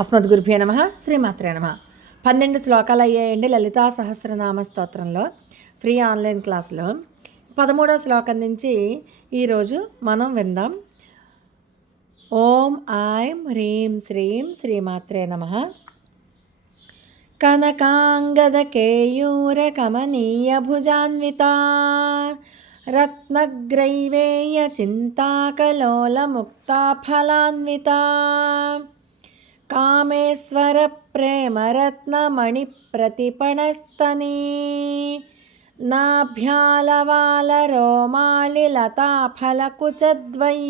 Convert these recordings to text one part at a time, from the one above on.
అస్మద్గురుభ్యో నమః. శ్రీమాత్రే నమః. 12 శ్లోకాలు అయ్యాయండి లలితా సహస్రనామ స్తోత్రంలో ఫ్రీ ఆన్లైన్ క్లాస్లో. 13వ శ్లోకం నుంచి ఈరోజు మనం విందాం. ఓం ఐం హ్రీం శ్రీం శ్రీమాత్రే నమః. కనకాంగద కేయూర కమనీయ భుజాన్వితా రత్నగ్రైవేయ చింతాకలోల ముక్తా ఫలాన్వితా కామేశ్వర ప్రేమరత్నమణి ప్రతిపణస్తనీ నాభ్యాలవాల రోమాలి లతాఫలకుచద్వయీ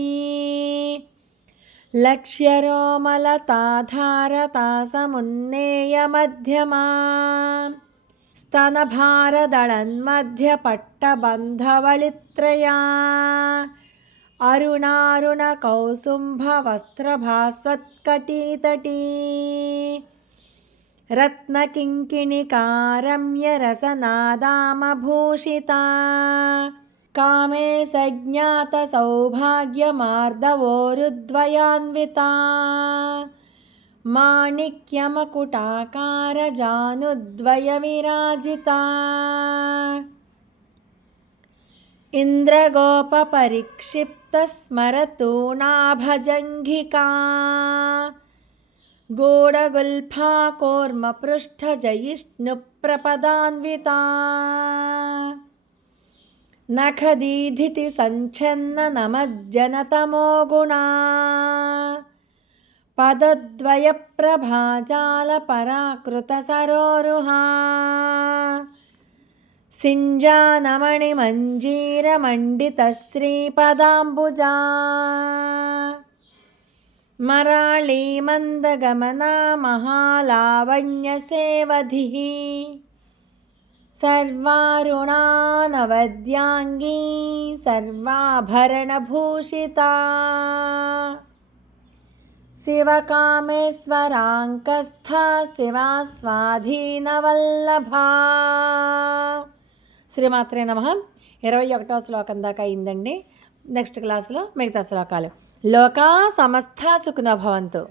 లక్ష్యరోమలతాధారతాసమున్నేయ మధ్యమా స్తనభారదళన్మధ్య పట్టబంధవళిత్రయా అరుణారుణ కౌసుంభ వస్త్రభాస్వత్కటీతటీ రత్నకింకిణికారమ్య రసనాదామభూషితా కామే సజ్ఞాత సౌభాగ్యమార్దవోరుద్వయాన్వితా మాణిక్యమకుటాకార జానుద్వయ విరాజితా ఇంద్రగోపపరిక్షిప్తస్మరతూణాభజంఘికా గూఢగుల్ఫాకూర్మపృష్ఠజయిష్ణుప్రపదాన్వితా నఖదీధితి సంఛన్న నమజ్జనతమో గుణా పదద్వయ ప్రభాజాల పరాకృత సరోరుహా సింజానమణి మంజీర మండిత శ్రీపదాంబుజా మరాళీ మందగమనా మహాలావణ్య సేవధిః సర్వారుణానవద్యాంగీ సర్వాభరణభూషితా శివకామేశ్వరాంకస్థా శివా స్వాధీనవల్లభా. శ్రీమాత్రే నమః. 21వ శ్లోకం దాకా అయిందండి. నెక్స్ట్ క్లాస్లో మిగతా శ్లోకాలు. లోకా సమస్తా సుఖినో భవంతు.